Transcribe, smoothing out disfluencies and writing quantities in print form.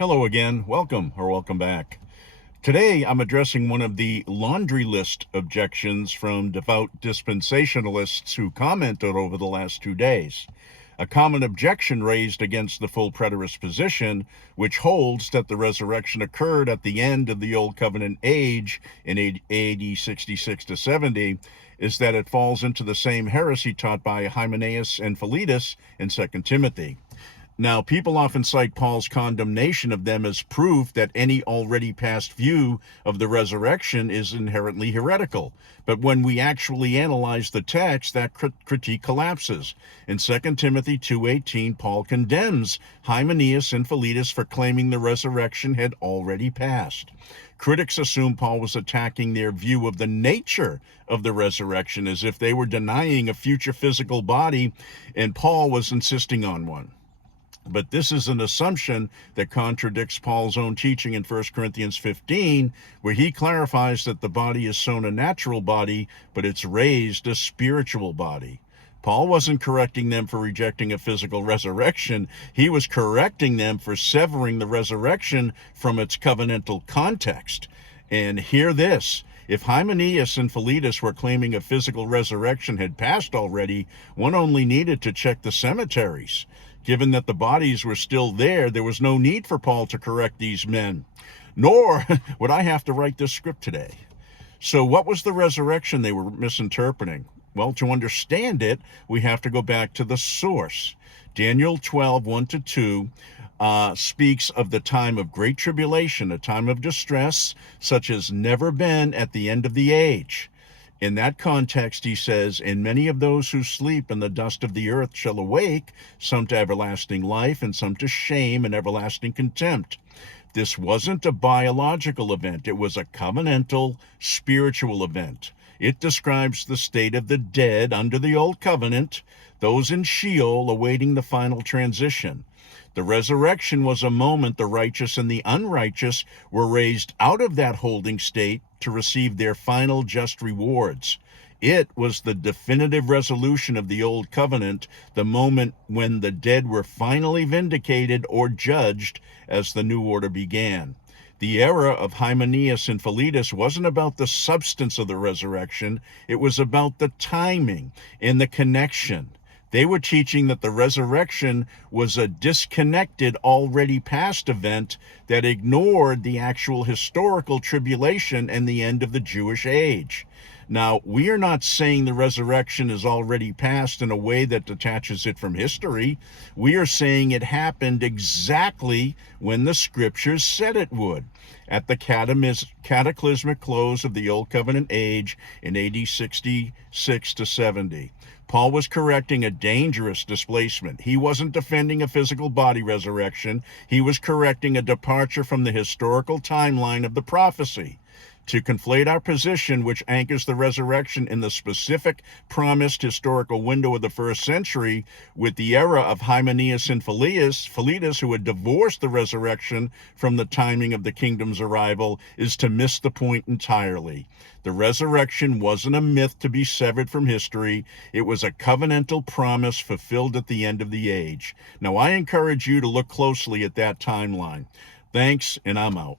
Hello again, welcome back. Today I'm addressing one of the laundry list objections from devout dispensationalists who commented over the last 2 days. A common objection raised against the full preterist position, which holds that the resurrection occurred at the end of the Old Covenant age in AD 66 to 70, is that it falls into the same heresy taught by Hymenaeus and Philetus in 2 Timothy. Now, people often cite Paul's condemnation of them as proof that any already past view of the resurrection is inherently heretical. But when we actually analyze the text, that critique collapses. In 2 Timothy 2:18, Paul condemns Hymenaeus and Philetus for claiming the resurrection had already passed. Critics assume Paul was attacking their view of the nature of the resurrection, as if they were denying a future physical body and Paul was insisting on one. But this is an assumption that contradicts Paul's own teaching in 1 Corinthians 15, where he clarifies that the body is sown a natural body, but it's raised a spiritual body. Paul wasn't correcting them for rejecting a physical resurrection. He was correcting them for severing the resurrection from its covenantal context. And hear this. If Hymenaeus and Philetus were claiming a physical resurrection had passed already, one only needed to check the cemeteries. Given that the bodies were still there was no need for Paul to correct these men, nor would I have to write this script today. So what was the resurrection they were misinterpreting? Well, to understand it, we have to go back to the source. Daniel 12:1-2 speaks of the time of great tribulation, a time of distress such as never been at the end of the age. In that context, he says, and many of those who sleep in the dust of the earth shall awake, some to everlasting life and some to shame and everlasting contempt. This wasn't a biological event. It was a covenantal, spiritual event. It describes the state of the dead under the old covenant, those in Sheol awaiting the final transition. The resurrection was a moment the righteous and the unrighteous were raised out of that holding state to receive their final just rewards. It was the definitive resolution of the old covenant, the moment when the dead were finally vindicated or judged as the new order began. The era of Hymenaeus and Philetus wasn't about the substance of the resurrection, it was about the timing and the connection. They were teaching that the resurrection was a disconnected, already past event that ignored the actual historical tribulation and the end of the Jewish age. Now, we are not saying the resurrection is already past in a way that detaches it from history. We are saying it happened exactly when the scriptures said it would, at the cataclysmic close of the Old Covenant age in AD 66 to 70. Paul was correcting a dangerous displacement. He wasn't defending a physical body resurrection. He was correcting a departure from the historical timeline of the prophecy. To conflate our position, which anchors the resurrection in the specific promised historical window of the first century, with the era of Hymenaeus and Philetus, who had divorced the resurrection from the timing of the kingdom's arrival, is to miss the point entirely. The resurrection wasn't a myth to be severed from history. It was a covenantal promise fulfilled at the end of the age. Now, I encourage you to look closely at that timeline. Thanks, and I'm out.